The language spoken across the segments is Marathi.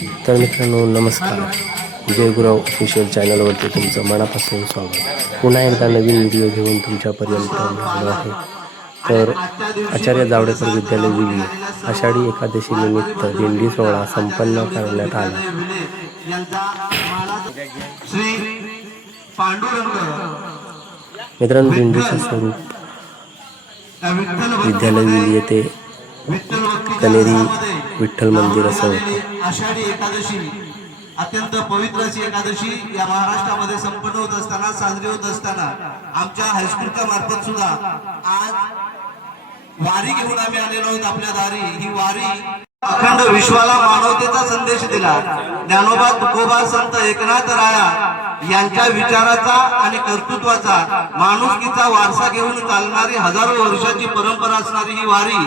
तर मित्रांनो नमस्कार, जय गुरव ऑफिशियल चॅनलवरती तुमचं मनापासून स्वागत. पुन्हा एकदा नवीन व्हिडिओ घेऊन तुमच्यापर्यंत मी आलो आहे. तर आचार्य जावडेकर विद्यालय विली आषाढी एकादशी निमित्त दिंडी सोहळा संपन्न करण्यात आला. मित्रांनो दिंडीचे स्वरूप विद्यालय विली येथे कनेरी विठ्ठल मंदिर असं होतं. आषाढी एकादशी अत्यंत पवित्र अशी एकादशी या महाराष्ट्रामध्ये संपन्न होत असताना, साजरी होत असताना, आमच्या हायस्कूलच्या मार्फत सुद्धा आज वारी घेऊन आम्ही आलेलो आहोत आपल्या दारी. ही वारी अखंड विश्वाला मानवतेचा संदेश दिला. ज्ञानोबा तुकोबा संत एकनाथ राया यांच्या विचाराचा आणि कर्तृत्वाचा, माणुसकीचा वारसा घेऊन चालणारी हजारो वर्षाची परंपरा असणारी ही वारी,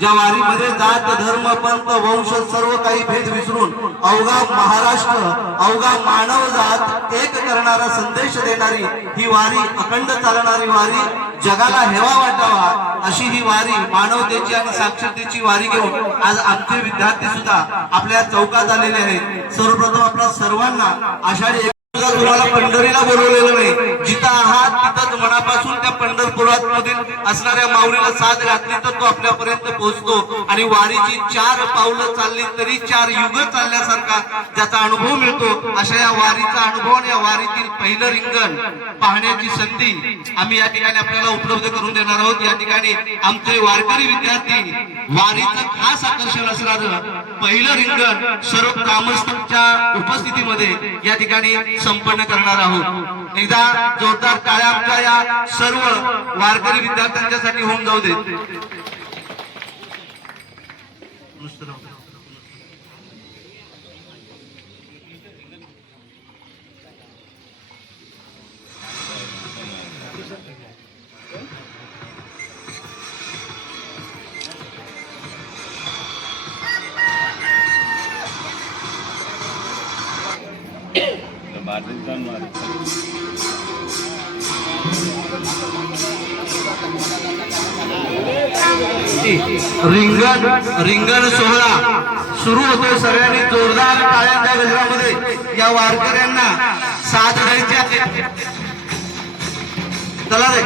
ज्या वारीमध्ये जात धर्म पंथ वंश सर्व काही भेद विसरून अवघा महाराष्ट्र, अवघा मानव जात एक करणारा संदेश देणारी ही वारी, अखंड चालणारी वारी, जगाला हेवा वाटावा अशी ही वारी, मानवतेची आणि साक्षरतेची वारी घेऊन आज आमचे विद्यार्थी सुद्धा आपल्या चौकात आलेले आहेत. सर्वप्रथम आपल्या सर्वांना आषाढी तुम्हाला पंढरीला बोलवलेलं नाही, जिथं आहात तिथंच मनापासून त्या पंढरपुरात मधील असणाऱ्या माऊलीला साथ घातली तर तो आपल्यापर्यंत पोहोचतो. आणि वारीची 4 पावलं चालली तरी 4 युग चालल्यासारखा ज्याचा अनुभव मिळतो, अशा या वारीचा अनुभव आणि या वारीतील पहिलं रिंगण पाहण्याची संधी आम्ही या ठिकाणी आपल्याला उपलब्ध करून देणार आहोत. या ठिकाणी आमचे वारकरी विद्यार्थी वारीचं खास आकर्षण असणारं पहिलं रिंगण सर्व ग्रामस्थांच्या उपस्थितीमध्ये या ठिकाणी संपन्न करणार आहोत. एकदा जोरदार टाळ्या आमच्या या सर्व वारकरी विद्यार्थ्यांच्यासाठी होऊन जाऊ दे. रिंगण सोहळा सुरू होतोय. सगळ्यांनी जोरदार टाळ्यांच्या गजरामध्ये या वारकऱ्यांना साथ द्यायची आहे. चला रे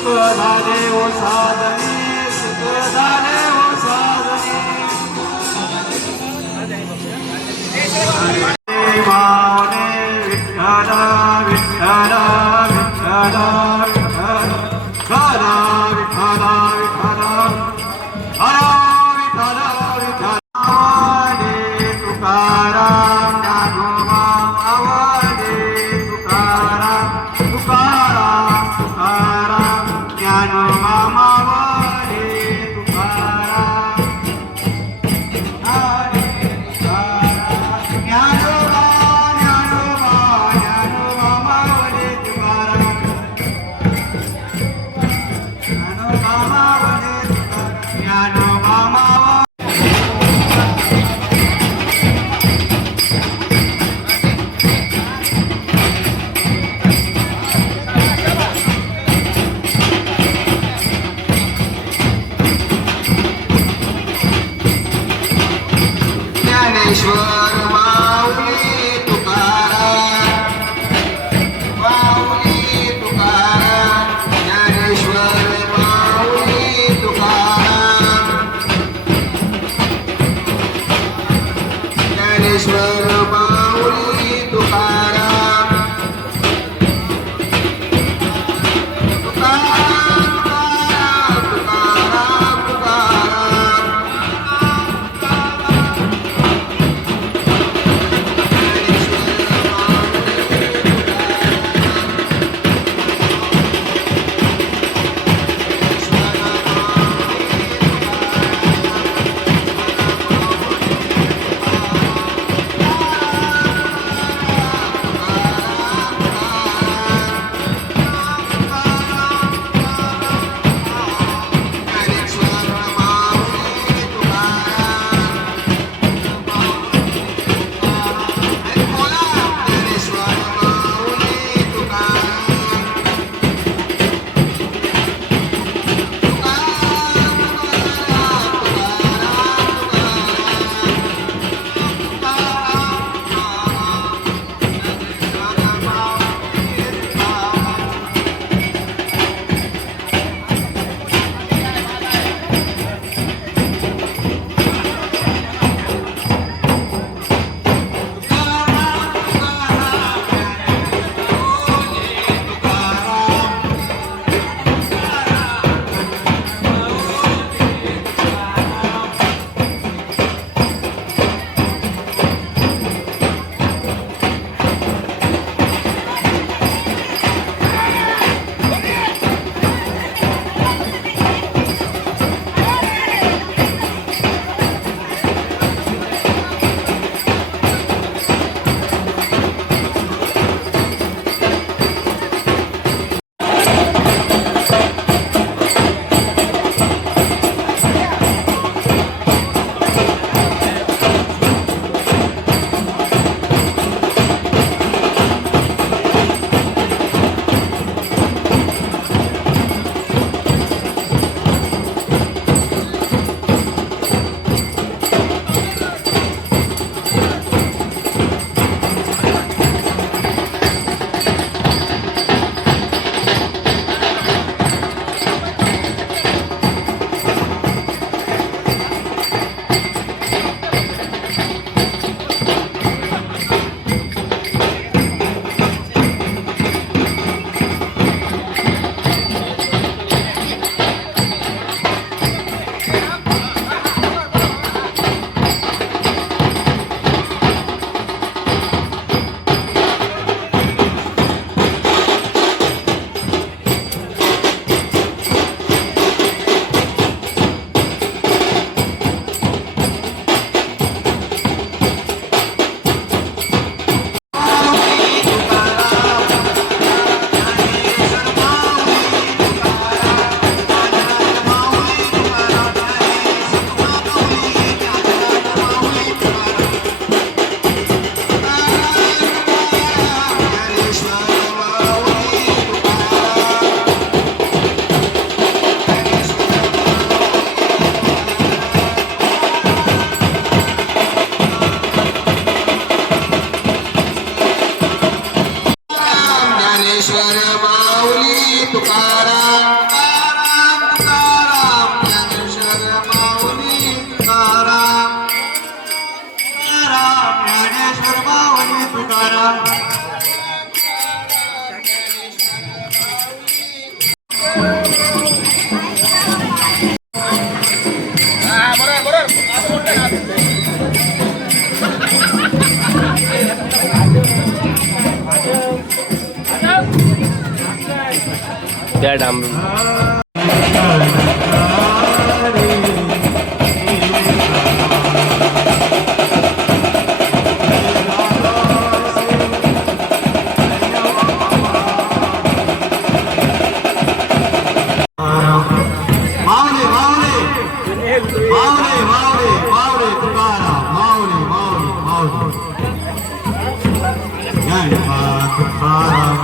सुख झाले ओ साधने सुख झाले ओ साधने माने विठ्ठल विठ्ठल विठ्ठल विठ्ठल विठ्ठल विठ्ठल हरा विठ्ठल विठ्ठल आवडे तुकाराम ज्ञानोबा आवडे तुकाराम तुकाराम तुकाराम ज्ञानोबा आवडे तुकाराम हरे तुकाराम ज्ञानोबा ज्ञानोबा ज्ञानोबा आवडे तुकाराम ज्ञानोबा आवडे तुकाराम ज्ञानोबा या डांब माऊली माऊली माऊली माऊली माऊली तुकाराम माऊली माऊली माऊली ज्ञानोबा तुकाराम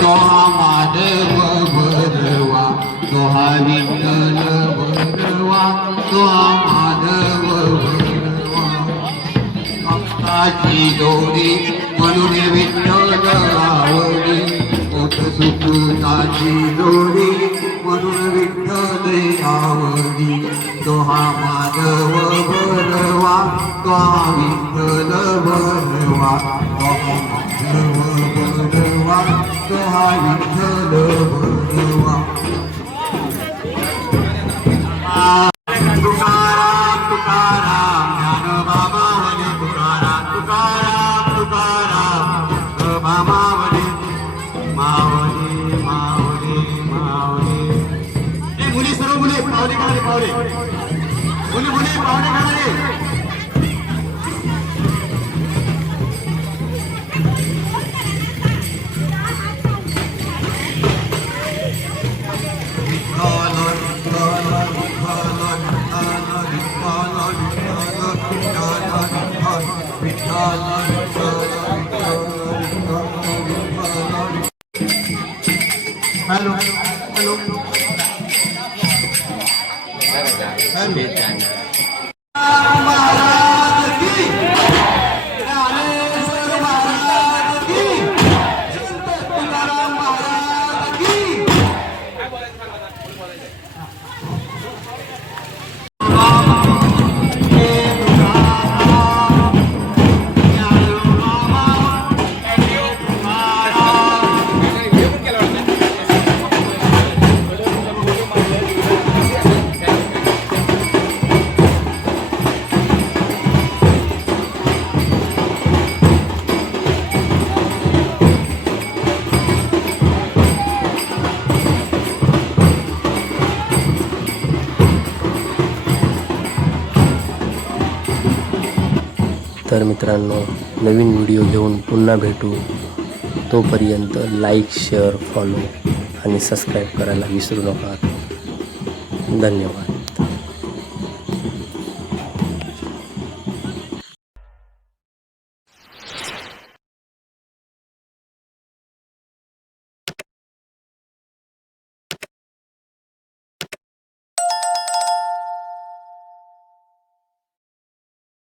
दोहा माधव भरवा दोहा विठ्ठल भरवा दोहा माधव भरवा भक्ताची जोडी म्हणून विठ्ठल आवडी पोट सुखाची जोडी म्हणून विठ्ठल आवडी दोहा माधव भरवा दोहा विठ्ठल भरवा दोहा माधव भरवा दोहा विठ्ठल भरवा तुकाराम तुकाराम ज्ञानोबा म्हणे तुकाराम तुकाराम तुकाराम बाबा म्हणे मावली मावली मावली ए मुली सर्व मुली पावले काढाले पावले मुली मुली पावले काढाले हॅलो हॅलो महाराज की ज्ञानेश्वर महाराज की संत तुकाराम महाराज की तर मित्रांनो नवीन व्हिडिओ घेऊन पुन्हा भेटू. तोपर्यंत लाईक शेअर फॉलो आणि सबस्क्राईब करायला विसरू नका. धन्यवाद.